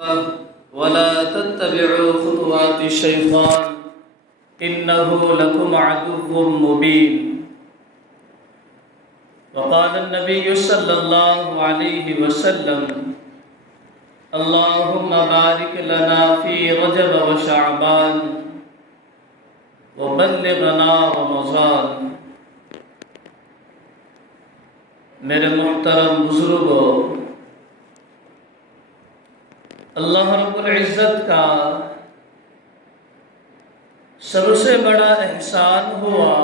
ولا تتبعوا خطوات الشيطان إنه لكم عدو مبين. وقال النبي صلى الله عليه وسلم: اللهم بارك لنا في رجب وشعبان وبلغنا رمضان. میرے محترم بزرگوں، اللہ رب العزت کا سب سے بڑا احسان ہوا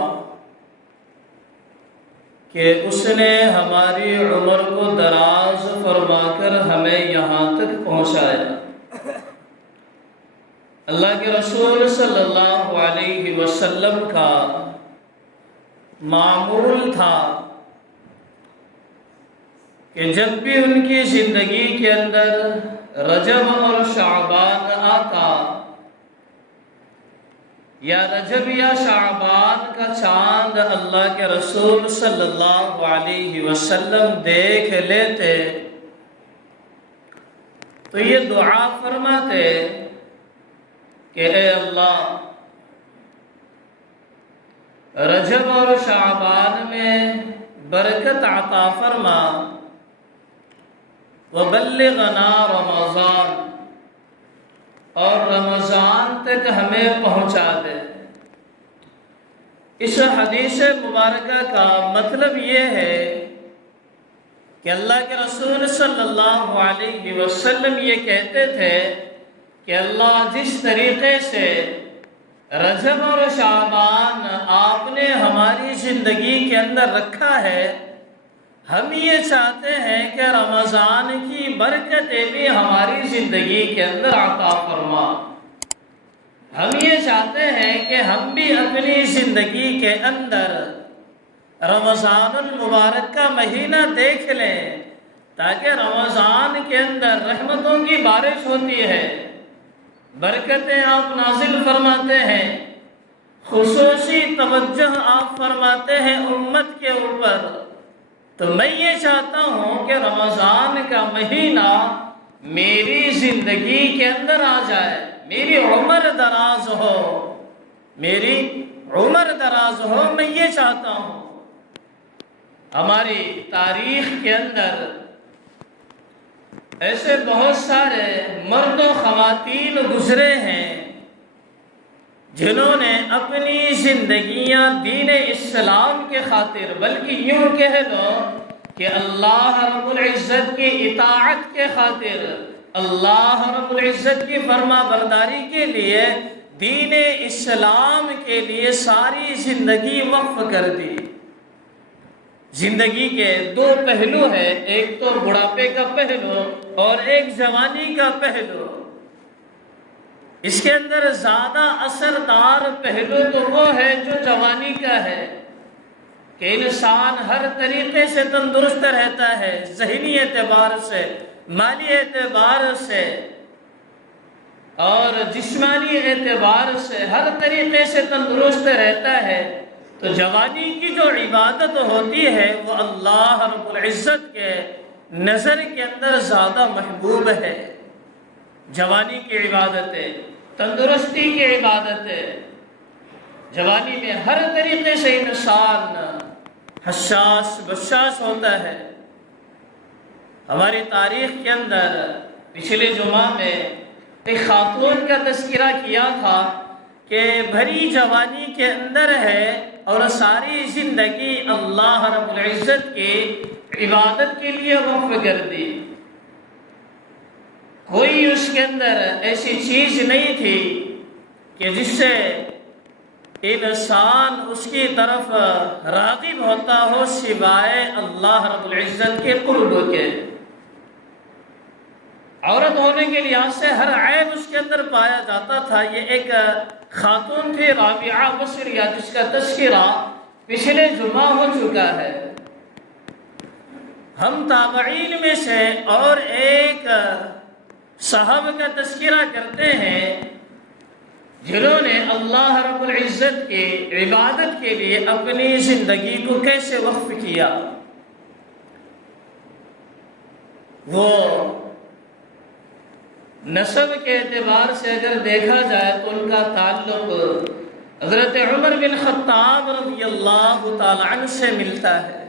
کہ اس نے ہماری عمر کو دراز فرما کر ہمیں یہاں تک پہنچایا. اللہ کے رسول صلی اللہ علیہ وسلم کا معمول تھا کہ جب بھی ان کی زندگی کے اندر رجب اور شعبان آتا یا رجب یا شعبان کا چاند اللہ کے رسول صلی اللہ علیہ وسلم دیکھ لیتے تو یہ دعا فرماتے کہ اے اللہ، رجب اور شعبان میں برکت عطا فرما، وبلغنا رمضان، اور رمضان تک ہمیں پہنچا دے. اس حدیث مبارکہ کا مطلب یہ ہے کہ اللہ کے رسول صلی اللہ علیہ وسلم یہ کہتے تھے کہ اللہ، جس طریقے سے رجب اور شعبان آپ نے ہماری زندگی کے اندر رکھا ہے، ہم یہ چاہتے ہیں کہ رمضان کی برکتیں بھی ہماری زندگی کے اندر عطا فرما. ہم یہ چاہتے ہیں کہ ہم بھی اپنی زندگی کے اندر رمضان المبارک کا مہینہ دیکھ لیں، تاکہ رمضان کے اندر رحمتوں کی بارش ہوتی ہے، برکتیں آپ نازل فرماتے ہیں، خصوصی توجہ آپ فرماتے ہیں امت کے اوپر. تو میں یہ چاہتا ہوں کہ رمضان کا مہینہ میری زندگی کے اندر آ جائے، میری عمر دراز ہو، میری عمر دراز ہو، میں یہ چاہتا ہوں. ہماری تاریخ کے اندر ایسے بہت سارے مرد و خواتین گزرے ہیں جنہوں نے اپنی زندگیاں دین اسلام کے خاطر، بلکہ یوں کہہ لو کہ اللہ رب العزت کی اطاعت کے خاطر، اللہ رب العزت کی فرما برداری کے لیے، دین اسلام کے لیے ساری زندگی وقف کر دی. زندگی کے دو پہلو ہیں، ایک تو بڑھاپے کا پہلو اور ایک جوانی کا پہلو. اس کے اندر زیادہ اثردار پہلو تو وہ ہے جو جوانی کا ہے کہ انسان ہر طریقے سے تندرست رہتا ہے، ذہنی اعتبار سے، مالی اعتبار سے اور جسمانی اعتبار سے ہر طریقے سے تندرست رہتا ہے. تو جوانی کی جو عبادت ہوتی ہے وہ اللہ رب العزت کے نظر کے اندر زیادہ محبوب ہے. جوانی کی عبادتیں، تندرستی کی عبادتیں، جوانی میں ہر طریقے سے انسان حساس بشاش ہوتا ہے. ہماری تاریخ کے اندر پچھلے جمعہ میں ایک خاتون کا تذکرہ کیا تھا کہ بھری جوانی کے اندر ہے اور ساری زندگی اللہ رب العزت کی عبادت کے لیے وقف کر دی. کوئی اس کے اندر ایسی چیز نہیں تھی کہ جس سے انسان اس کی طرف راغب ہوتا ہو سوائے اللہ رب العزت کے قرب کے. عورت ہونے کے لحاظ سے ہر عیب اس کے اندر پایا جاتا تھا. یہ ایک خاتون تھی رابعہ بصریہ، جس کا تذکرہ پچھلے جمعہ ہو چکا ہے. ہم تابعین میں سے اور ایک صحابہ کا تذکرہ کرتے ہیں جنہوں نے اللہ رب العزت کی عبادت کے لیے اپنی زندگی کو کیسے وقف کیا. وہ نسب کے اعتبار سے اگر دیکھا جائے تو ان کا تعلق حضرت عمر بن خطاب رضی اللہ تعالی عنہ سے ملتا ہے،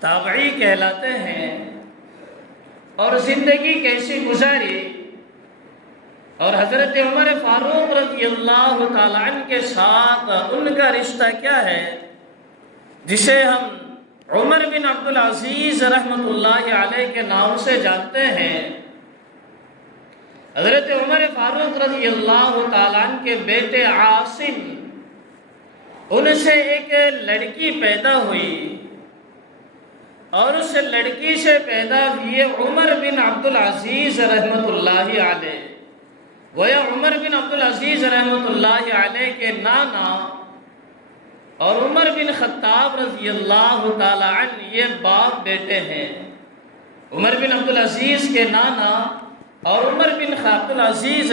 تابعی کہلاتے ہیں، اور زندگی کیسی گزاری، اور حضرت عمر فاروق رضی اللہ تعالی عنہ کے ساتھ ان کا رشتہ کیا ہے، جسے ہم عمر بن عبد العزیز رحمۃ اللہ علیہ کے نام سے جانتے ہیں۔ حضرت عمر فاروق رضی اللہ تعالیٰ عنہ کے بیٹے عاصم، ان سے ایک لڑکی پیدا ہوئی، اور اس لڑکی سے پیدا ہوئے عمر بن عبد العزیز رحمۃ اللہ علیہ۔ گویا عمر بن عبد العزیز رحمۃ اللہ علیہ کے نانا اور عمر بن خطاب رضی اللہ تعالی عنہ یہ باپ بیٹے ہیں۔ عمر بن عبد العزیز کے نانا اور عمر بن عبد العزیز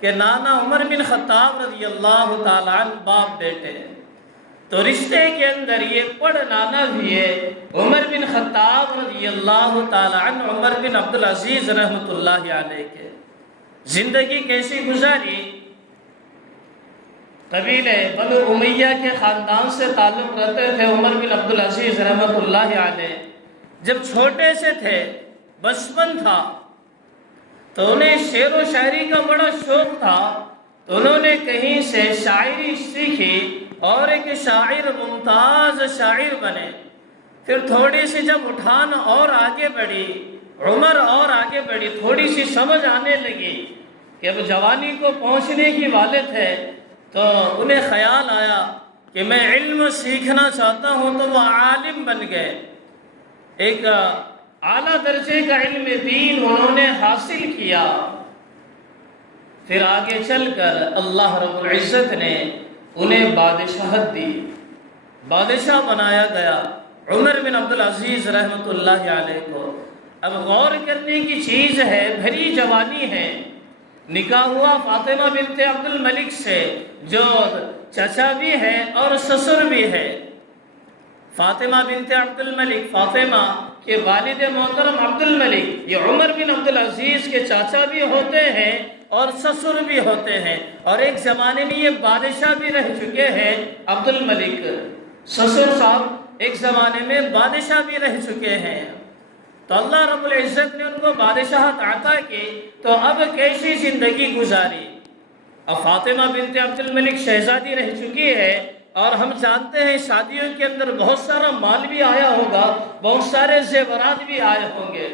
کے نانا عمر بن خطاب رضی اللہ تعالی عنہ باپ بیٹے ہیں۔ تو رشتے کے اندر یہ پڑ نانا بھی ہے عمر بن خطاب رضی اللہ تعالی عنہ عمر بن عبد العزیز رحمۃ اللہ علیہ کے۔ زندگی کیسی گزاری؟ قبیلے بنو امیہ کے خاندان سے تعلق رکھتے تھے عمر بن عبد العزیز رحمۃ اللہ علیہ۔ جب چھوٹے سے تھے، بچپن تھا، تو انہیں شعر و شاعری کا بڑا شوق تھا، تو انہوں نے کہیں سے شاعری سیکھی اور ایک شاعر، ممتاز شاعر بنے۔ پھر تھوڑی سی جب اٹھان اور آگے بڑھی، عمر اور آگے بڑھی، تھوڑی سی سمجھ آنے لگی کہ اب جوانی کو پہنچنے ہی والے تھے، تو انہیں خیال آیا کہ میں علم سیکھنا چاہتا ہوں، تو وہ عالم بن گئے۔ ایک اعلیٰ درجے کا علم دین انہوں نے حاصل کیا۔ پھر آگے چل کر اللہ رب العزت نے انہیں بادشاہت دی، بادشاہ بنایا گیا عمر بن عبد العزیز رحمۃ اللہ علیہ کو۔ اب غور کرنے کی چیز ہے، بھری جوانی ہے، نکاح ہوا فاطمہ بنت عبد الملک سے، جو چچا بھی ہے اور سسر بھی ہے۔ فاطمہ بنت عبد الملک، فاطمہ کے والد محترم عبد الملک، یہ عمر بن عبد العزیز کے چاچا بھی ہوتے ہیں اور سسر بھی ہوتے ہیں، اور ایک زمانے میں یہ بادشاہ بھی رہ چکے ہیں۔ عبد الملک سسر صاحب ایک زمانے میں بادشاہ بھی رہ چکے ہیں۔ تو اللہ رب العزت نے ان کو بادشاہت عطا کی، تو اب کیسی زندگی گزاری؟ اب فاطمہ بنت عبد الملک شہزادی رہ چکی ہے، اور ہم جانتے ہیں شادیوں کے اندر بہت سارا مال بھی آیا ہوگا، بہت سارے زیورات بھی آئے ہوں گے۔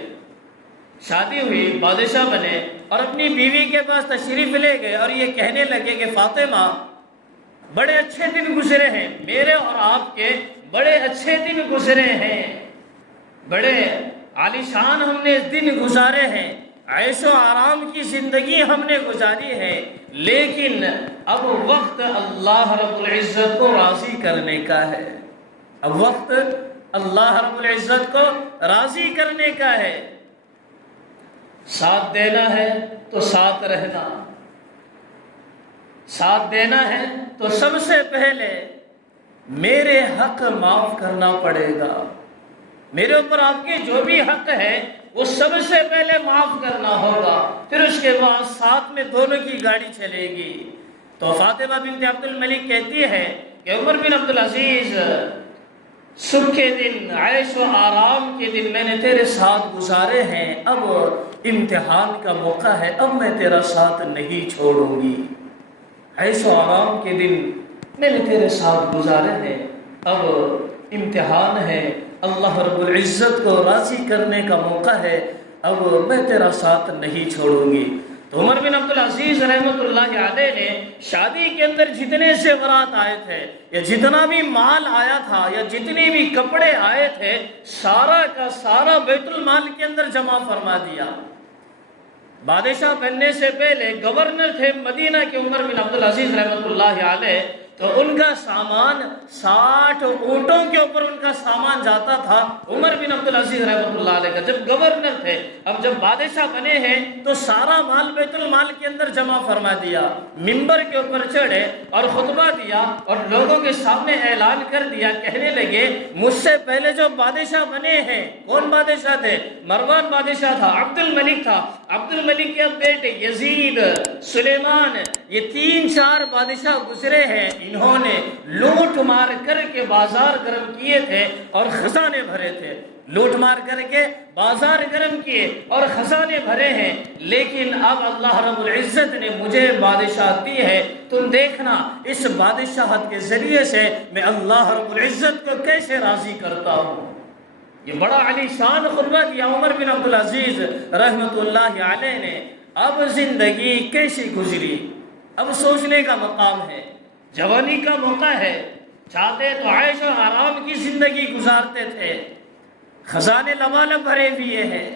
شادی ہوئی، بادشاہ بنے، اور اپنی بیوی کے پاس تشریف لے گئے اور یہ کہنے لگے کہ فاطمہ، بڑے اچھے دن گزرے ہیں، میرے اور آپ کے بڑے اچھے دن گزرے ہیں، بڑے عالیشان ہم نے دن گزارے ہیں، عیش و آرام کی زندگی ہم نے گزاری ہے، لیکن اب وقت اللہ رب العزت کو راضی کرنے کا ہے۔ اب وقت اللہ رب العزت کو راضی کرنے کا ہے۔ ساتھ دینا ہے تو ساتھ رہنا، ساتھ دینا ہے تو سب سے پہلے میرے حق معاف کرنا پڑے گا، میرے اوپر آپ کے جو بھی حق ہے وہ سب سے پہلے معاف کرنا ہوگا، پھر اس کے بعد ساتھ میں دونوں کی گاڑی چلے گی۔ تو فاطمہ بنت عبد الملک کہتی ہے کہ عمر بن عبد العزیز، سکھ کے دن، عیش و آرام کے دن میں نے تیرے ساتھ گزارے ہیں، اب امتحان کا موقع ہے، اب میں تیرا ساتھ نہیں چھوڑوں گی۔ عیش و آرام کے دن میں نے تیرے ساتھ گزارے ہیں، اب امتحان ہے، اللہ رب العزت کو راضی کرنے کا موقع ہے، اب میں تیرا ساتھ نہیں چھوڑوں گی۔ تو عمر بن عبد العزیز رحمۃ اللہ علیہ نے شادی کے اندر جتنے زیورات آئے تھے، یا جتنا بھی مال آیا تھا، یا جتنے بھی کپڑے آئے تھے، سارا کا سارا بیت المال کے اندر جمع فرما دیا۔ بادشاہ بننے سے پہلے گورنر تھے مدینہ کے عمر بن عبد العزیز رحمۃ اللہ علیہ، تو ان کا سامان 60 اونٹوں کے اوپر ان کا سامان جاتا تھا۔ عمر بن عبدالعزیز رحمۃ اللہ علیہ کا جب گورنر تھے، اب جب بادشاہ بنے ہیں تو سارا مال بیت المال کے اندر جمع فرما دیا، منبر کے اوپر چڑھے اور خطبہ دیا اور لوگوں کے سامنے اعلان کر دیا، کہنے لگے مجھ سے پہلے جو بادشاہ بنے ہیں، کون بادشاہ تھے؟ مروان بادشاہ تھا، عبد الملک تھا، عبد الملک کے بیٹے یزید، سلیمان، یہ 3-4 بادشاہ گزرے ہیں، انہوں نے لوٹ مار کر کے بازار گرم کیے تھے اور خزانے بھرے تھے، لوٹ مار کر کے بازار گرم کیے اور خزانے بھرے ہیں، لیکن اب اللہ رب العزت نے مجھے بادشاہت دی ہے، تم دیکھنا اس بادشاہت کے ذریعے سے میں اللہ رب العزت کو کیسے راضی کرتا ہوں۔ یہ بڑا علی شان خطبہ دیا عمر بن عبدالعزیز رحمۃ اللہ علیہ نے۔ اب زندگی کیسی گزری، اب سوچنے کا مقام ہے، جوانی کا موقع ہے، چاہتے تو عیش و آرام کی زندگی گزارتے تھے، خزانے لبالب بھرے ہوئے ہیں۔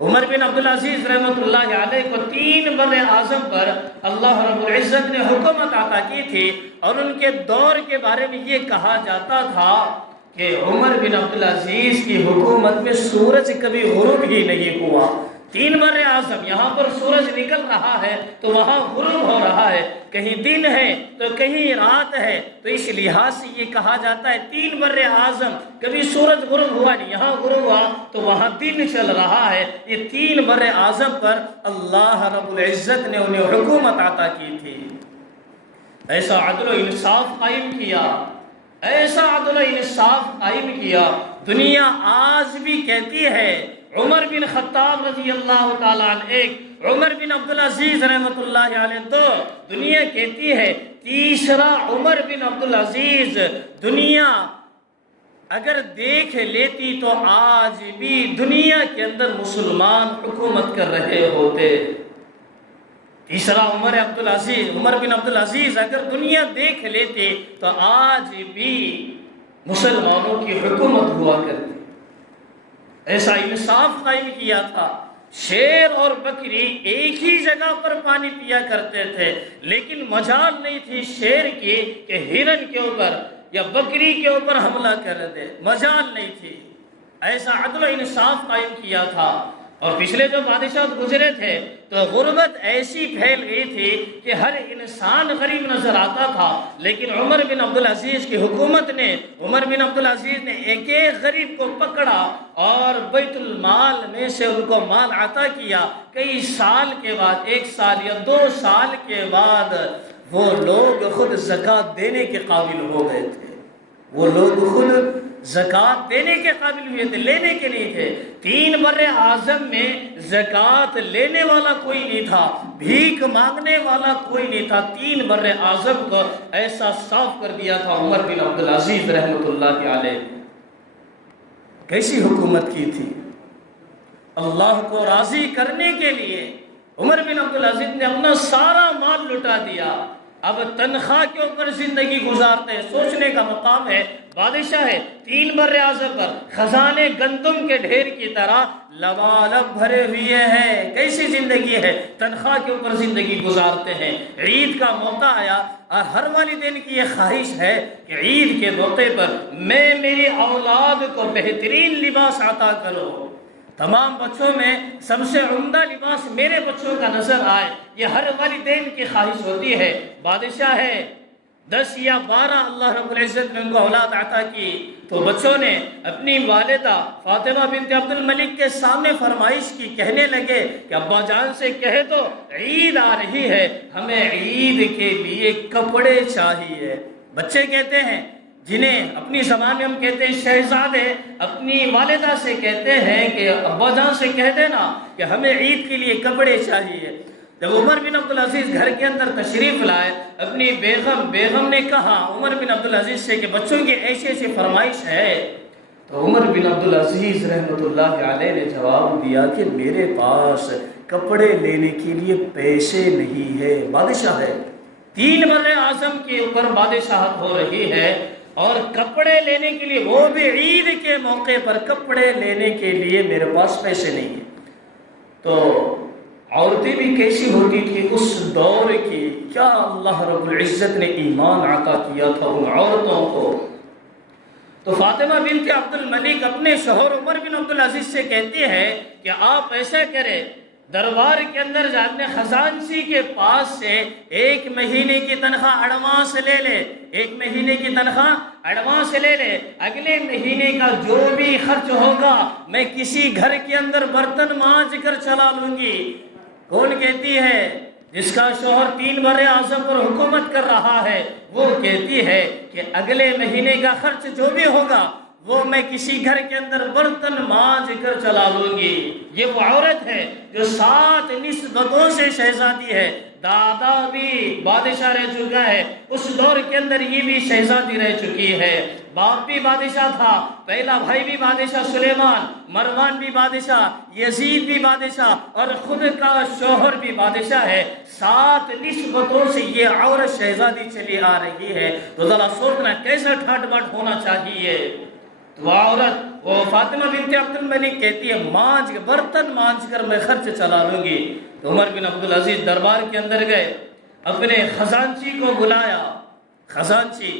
عمر بن عبدالعزیز رحمۃ اللہ علیہ کو 3 بر اعظم پر اللہ رب العزت نے حکومت عطا کی تھی، اور ان کے دور کے بارے میں یہ کہا جاتا تھا کہ عمر بن عبدالعزیز کی حکومت میں سورج کبھی غروب ہی نہیں ہوا۔ 3 بر اعظم، یہاں پر سورج نکل رہا ہے تو وہاں غروب ہو رہا ہے، کہیں دن ہے تو کہیں رات ہے، تو اس لحاظ سے یہ کہا جاتا ہے 3 بر اعظم کبھی سورج غروب ہوا نہیں، یہاں غروب ہوا تو وہاں دن چل رہا ہے۔ یہ 3 بر اعظم پر اللہ رب العزت نے انہیں حکومت عطا کی تھی۔ ایسا عدل و انصاف قائم کیا، ایسا عدل و انصاف قائم کیا، دنیا آج بھی کہتی ہے عمر بن خطاب رضی اللہ تعالیٰ عنہ ایک، عمر بن عبدالعزیز رحمۃ اللہ علیہ 2، دنیا کہتی ہے تیسرا عمر بن عبدالعزیز دنیا اگر دیکھ لیتی تو آج بھی دنیا کے اندر مسلمان حکومت کر رہے ہوتے۔ تیسرا عمر بن عبدالعزیز اگر دنیا دیکھ لیتے تو آج بھی مسلمانوں کی حکومت ہوا کرتی۔ ایسا انصاف قائم کیا تھا، شیر اور بکری ایک ہی جگہ پر پانی پیا کرتے تھے، لیکن مجال نہیں تھی شیر کی کہ ہرن کے اوپر یا بکری کے اوپر حملہ کر دے، مجال نہیں تھی۔ ایسا عدل و انصاف قائم کیا تھا۔ اور پچھلے جو بادشاہ گزرے تھے تو غربت ایسی پھیل گئی تھی کہ ہر انسان غریب نظر آتا تھا، لیکن عمر بن عبدالعزیز کی حکومت نے، عمر بن عبدالعزیز نے ایک ایک غریب کو پکڑا اور بیت المال میں سے ان کو مال عطا کیا۔ کئی سال کے بعد، 1 سال یا 2 سال کے بعد، وہ لوگ خود زکوٰۃ دینے کے قابل ہو گئے تھے، وہ لوگ خود زکوٰۃ دینے کے قابل ہوئے تھے، لینے کے نہیں تھے۔ 3 بر اعظم میں زکوٰۃ لینے والا کوئی نہیں تھا، بھیک مانگنے والا کوئی نہیں تھا۔ 3 بر اعظم کو ایسا صاف کر دیا تھا عمر بن عبدالعزیز رحمۃ اللہ علیہ۔ کیسی حکومت کی تھی؟ اللہ کو راضی کرنے کے لیے عمر بن عبدالعزیز نے اپنا سارا مال لٹا دیا۔ اب تنخواہ کے اوپر زندگی گزارتے ہیں، سوچنے کا مقام ہے۔ بادشاہ ہے، 3 بر اعظم پر خزانے گندم کے ڈھیر کی طرح لبالب بھرے ہوئے ہیں، کیسی زندگی ہے، تنخواہ کے اوپر زندگی گزارتے ہیں۔ عید کا موقع آیا اور ہر والدین کی یہ خواہش ہے کہ عید کے موقع پر میں میری اولاد کو بہترین لباس عطا کروں، تمام بچوں میں سب سے عمدہ لباس میرے بچوں کا نظر آئے، یہ ہر والدین کی خواہش ہوتی ہے۔ بادشاہ ہے، 10 یا 12 اللہ رب العزت نے ان کو اولاد عطا کی، تو بچوں نے اپنی والدہ فاطمہ بنت عبد الملک کے سامنے فرمائش کی، کہنے لگے کہ ابا جان سے کہے تو عید آ رہی ہے، ہمیں عید کے لیے کپڑے چاہیے۔ بچے کہتے ہیں، جنہیں اپنی زبان میں ہم کہتے ہیں شہزادے، اپنی والدہ سے کہتے ہیں کہ ابا جان سے کہہ دینا کہ ہمیں عید کے لیے کپڑے چاہیے۔ جب عمر بن عبدالعزیز گھر کے اندر تشریف لائے، اپنی بیگم نے کہا عمر بن عبدالعزیز سے کہ بچوں کی ایسی ایسی فرمائش ہے، تو عمر بن عبدالعزیز رحمۃ اللہ علیہ نے جواب دیا کہ میرے پاس کپڑے لینے کے لیے پیسے نہیں ہے۔ بادشاہ ہے، 3 بر اعظم کے اوپر بادشاہت ہو رہی ہے، اور کپڑے لینے کے لیے، وہ بھی عید کے موقع پر کپڑے لینے کے لیے میرے پاس پیسے نہیں ہیں۔ تو عورتیں بھی کیسی ہوتی تھی اس دور کی، کیا اللہ رب العزت نے ایمان عطا کیا تھا ان عورتوں کو۔ تو فاطمہ بنت عبد الملک اپنے شوہر عمر بن عبد العزیز سے کہتی ہے کہ آپ ایسا کریں، دربار کے اندر جا اپنے خزانچی کے پاس سے 1 مہینے کی تنخواہ ایڈوانس لے لے، 1 مہینے کی تنخواہ ایڈوانس لے لے، اگلے مہینے کا جو بھی خرچ ہوگا میں کسی گھر کے اندر برتن مانج کر چلا لوں گی۔ کون کہتی ہے؟ جس کا شوہر 3 بر اعظم پر حکومت کر رہا ہے، وہ کہتی ہے کہ اگلے مہینے کا خرچ جو بھی ہوگا وہ میں کسی گھر کے اندر برتن مانج کر چلا لوں گی۔ یہ وہ عورت ہے جو 7 نسبتوں سے شہزادی ہے، دادا بھی بادشاہ رہ چکا ہے، اس دور کے اندر یہ بھی شہزادی رہ چکی ہے، باپ بھی بادشاہ تھا، پہلا بھائی بھی بادشاہ سلیمان، مروان بھی بادشاہ، یزید بھی بادشاہ، اور خود کا شوہر بھی بادشاہ ہے۔ 7 نسبتوں سے یہ عورت شہزادی چلی آ رہی ہے، تو ذرا سوچنا کیسا ٹھاٹ باٹ ہونا چاہیے۔ وہ عورت، وہ فاطمہ بنت عبد الملک کہتی ہے برتن مانج کر میں خرچ چلا لوں گی۔ تو عمر بن عبد العزیز دربار کے اندر گئے، اپنے خزانچی کو بلایا۔ خزانچی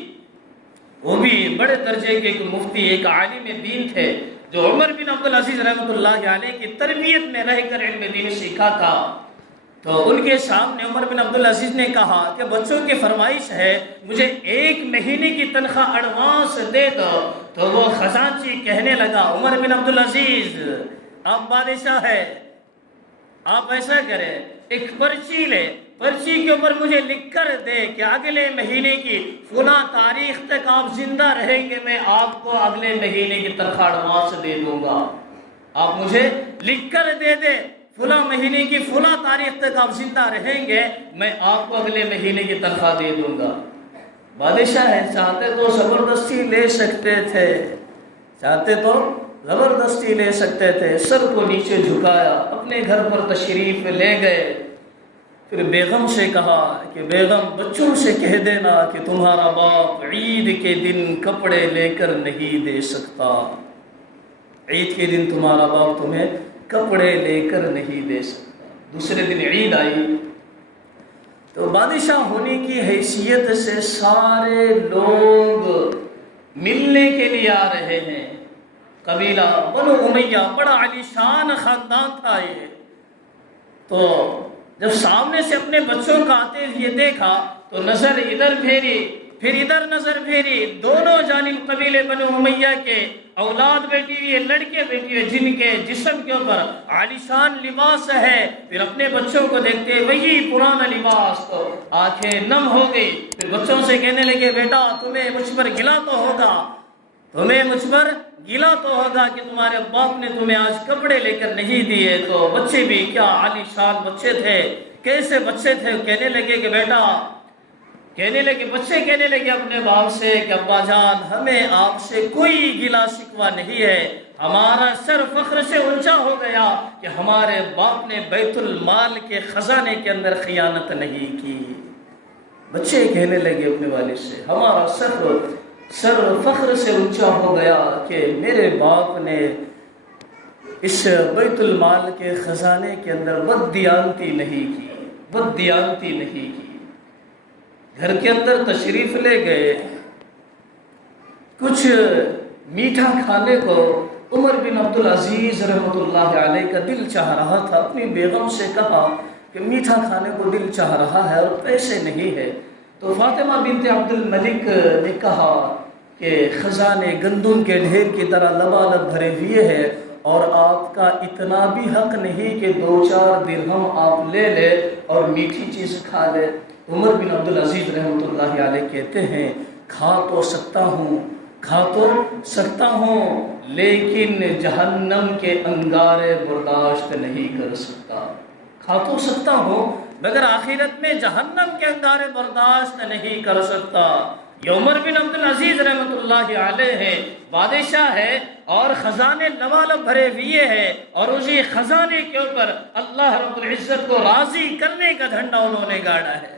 وہ بھی بڑے درجے کے ایک مفتی، ایک عالم دین تھے، جو عمر بن عبد العزیز رحمۃ اللہ علیہ کی تربیت میں رہ کر علم دین سیکھا تھا۔ تو ان کے سامنے عمر بن عبد العزیز نے کہا کہ بچوں کی فرمائش ہے مجھے 1 مہینے کی تنخواہ ایڈوانس دے دو۔ تو وہ خزانچی کہنے لگا عمر بن عبد العزیز آپ بادشاہ ہے، آپ ایسا کریں ایک پرچی لے، پرچی کے اوپر مجھے لکھ کر دے کہ اگلے مہینے کی فلاں تاریخ تک آپ زندہ رہیں گے، میں آپ کو اگلے مہینے کی تنخواہ ایڈوانس دے دوں گا۔ آپ مجھے لکھ کر دے دے فلاں مہینے کی فلاں تاریخ تک آپ زندہ رہیں گے، میں آپ کو اگلے مہینے کی تنخواہ دے دوں گا۔ بادشاہ ہے، چاہتے تو زبردستی لے سکتے تھے، چاہتے تو زبردستی لے سکتے تھے، سر کو نیچے جھکایا، اپنے گھر پر تشریف لے گئے۔ پھر بیگم سے کہا کہ بیگم بچوں سے کہہ دینا کہ تمہارا باپ عید کے دن کپڑے لے کر نہیں دے سکتا، عید کے دن تمہارا باپ تمہیں کپڑے لے کر نہیں دے سکتا۔ دوسرے دن عید آئی تو بادشاہ ہونے کی حیثیت سے سارے لوگ ملنے کے لیے آ رہے ہیں۔ قبیلہ بنو امیہ بڑا عالی شان خاندان تھا یہ، تو جب سامنے سے اپنے بچوں کا آتے ہوئے دیکھا تو نظر ادھر پھیری، پھر ادھر نظر پھیری، دونوں جانب قبیلے بنو امیہ کے اولاد بیٹھی ہوئی ہے، لڑکے بیٹھی ہوئے جن کے جسم کے اوپر عالیشان لباس ہے، پھر اپنے بچوں کو دیکھتے وہی پرانا لباس، تو آنکھیں نم ہو گئی۔ پھر بچوں سے کہنے لگے بیٹا تمہیں مجھ پر گلہ تو ہوگا، تمہیں مجھ پر گلہ تو ہوگا کہ تمہارے باپ نے تمہیں آج کپڑے لے کر نہیں دیے۔ تو بچے بھی کیا عالی شان بچے تھے، کیسے بچے تھے، کہنے لگے کہ بیٹا، بچے کہنے لگے اپنے باپ سے کہ ابا جان ہمیں آپ سے کوئی گلہ شکوہ نہیں ہے، ہمارا سر فخر سے اونچا ہو گیا کہ ہمارے باپ نے بیت المال کے خزانے کے اندر خیانت نہیں کی۔ بچے کہنے لگے اپنے والد سے ہمارا سر فخر سے اونچا ہو گیا کہ میرے باپ نے اس بیت المال کے خزانے کے اندر بددیانتی نہیں کی۔ گھر کے اندر تشریف لے گئے، کچھ میٹھا کھانے کو عمر بن عبد العزیز رحمۃ اللہ علیہ کا دل چاہ رہا تھا۔ اپنی بیگم سے کہا کہ میٹھا کھانے کو دل چاہ رہا ہے اور پیسے نہیں ہے۔ تو فاطمہ بنت عبد الملک نے کہا کہ خزانے گندم کے ڈھیر کی طرح لبالب بھرے ہوئے ہیں اور آپ کا اتنا بھی حق نہیں کہ 2-4 درہم آپ لے لے اور میٹھی چیز کھا لے۔ عمر بن عبد العزیز رحمۃ اللہ علیہ کہتے ہیں کھا تو سکتا ہوں لیکن جہنم کے انگارے برداشت نہیں کر سکتا۔ کھا تو سکتا ہوں مگر آخرت میں جہنم کے انگارے برداشت نہیں کر سکتا۔ یہ عمر بن عبد العزیز رحمۃ اللہ علیہ ہے، بادشاہ ہے اور خزانے لبالب بھرے ہوئے ہیں، اور اسی خزانے کے اوپر اللہ رب العزت کو راضی کرنے کا جھنڈا انہوں نے گاڑا ہے۔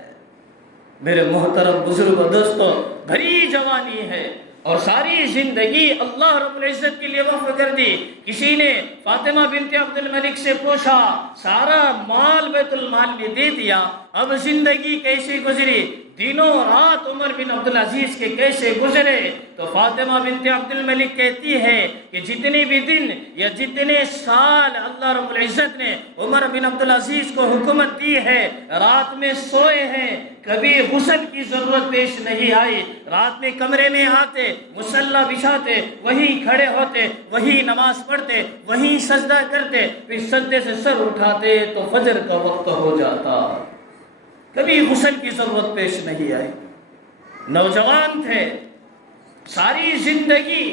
میرے محترم بزرگ و دوستو، بھری جوانی ہے، اور ساری زندگی اللہ رب العزت کے لیے وقف کر دی۔ کسی نے فاطمہ بنت عبد الملک سے پوچھا، سارا مال بیت المال میں دے دیا، اب زندگی کیسے گزری، دنوں رات عمر بن عبدالعزیز کے کیسے گزرے؟ تو فاطمہ بنت عبد الملک کہتی ہے کہ جتنے بھی دن یا جتنے سال اللہ رب العزت نے عمر بن عبدالعزیز کو حکومت دی ہے، رات میں سوئے ہیں، کبھی غسل کی ضرورت پیش نہیں آئی۔ رات میں کمرے میں آتے، مصلی بچھاتے، وہیں کھڑے ہوتے، وہیں نماز پڑھتے، وہیں سجدہ کرتے، پھر سجدے سے سر اٹھاتے تو فجر کا وقت ہو جاتا، کبھی غسل کی ضرورت پیش نہیں آئی۔ نوجوان تھے، ساری زندگی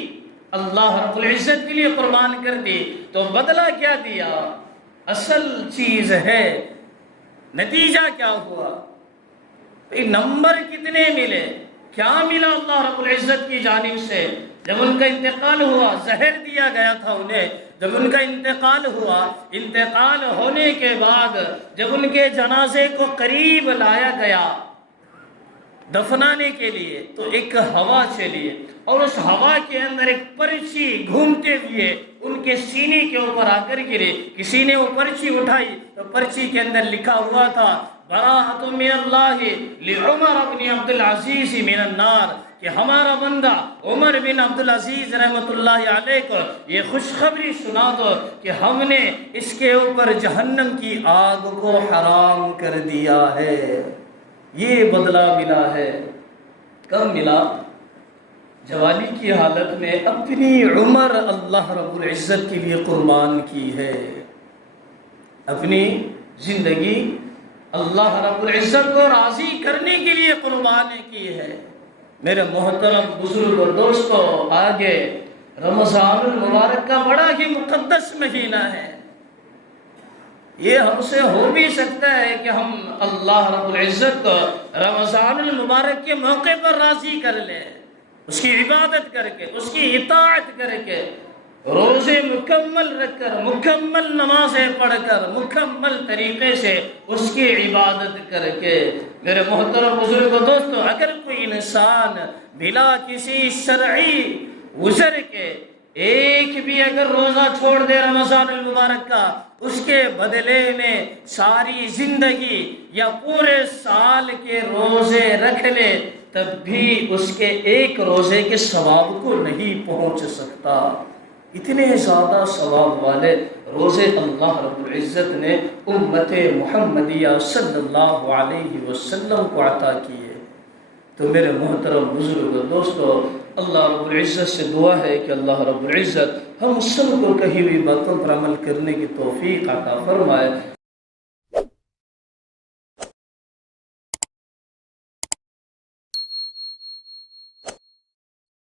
اللہ رب العزت کے لیے قربان کر دی، تو بدلہ کیا دیا؟ اصل چیز ہے نتیجہ کیا ہوا؟ نمبر کتنے ملے؟ کیا ملا اللہ رب العزت کی جانب سے؟ جب ان کا انتقال ہوا، زہر دیا گیا تھا انہیں، جب ان کا انتقال ہوا، انتقال ہونے کے بعد جب ان کے جنازے کو قریب لایا گیا دفنانے کے لیے، تو ایک ہوا چلی اور اس ہوا کے اندر ایک پرچی گھومتے ہوئے ان کے سینے کے اوپر آ کر گرے۔ کسی نے وہ پرچی اٹھائی تو پرچی کے اندر لکھا ہوا تھا، براءۃ من اللہ لعمر بن عبدالعزیز من النار، کہ ہمارا بندہ عمر بن عبدالعزیز رحمۃ اللہ علیہ کو یہ خوشخبری سنا دو کہ ہم نے اس کے اوپر جہنم کی آگ کو حرام کر دیا ہے۔ یہ بدلہ ملا ہے۔ کب ملا؟ جوانی کی حالت میں اپنی عمر اللہ رب العزت کے لیے قربان کی ہے، اپنی زندگی اللہ رب العزت کو راضی کرنے کے لیے قربان کی ہے۔ میرے محترم بزرگ اور دوستو، آگے رمضان المبارک کا بڑا ہی مقدس مہینہ ہے۔ یہ ہم سے ہو بھی سکتا ہے کہ ہم اللہ رب العزت کو رمضان المبارک کے موقع پر راضی کر لیں، اس کی عبادت کر کے، اس کی اطاعت کر کے، روزے مکمل رکھ کر، مکمل نمازیں پڑھ کر، مکمل طریقے سے اس کی عبادت کر کے۔ میرے محترم بزرگ و دوستو، اگر کوئی انسان بلا کسی شرعی عذر کے ایک بھی اگر روزہ چھوڑ دے رمضان المبارک کا، اس کے بدلے میں ساری زندگی یا پورے سال کے روزے رکھ لے، تب بھی اس کے ایک روزے کے ثواب کو نہیں پہنچ سکتا۔ اتنے زیادہ ثواب والے روزے اللہ رب العزت نے امت محمدیہ صلی اللہ علیہ وسلم کو عطا کیے۔ تو میرے محترم بزرگ دوستو، اللہ رب العزت سے دعا ہے کہ اللہ رب العزت ہم سب کو کہی ہوئی باتوں پر عمل کرنے کی توفیق عطا فرمائے۔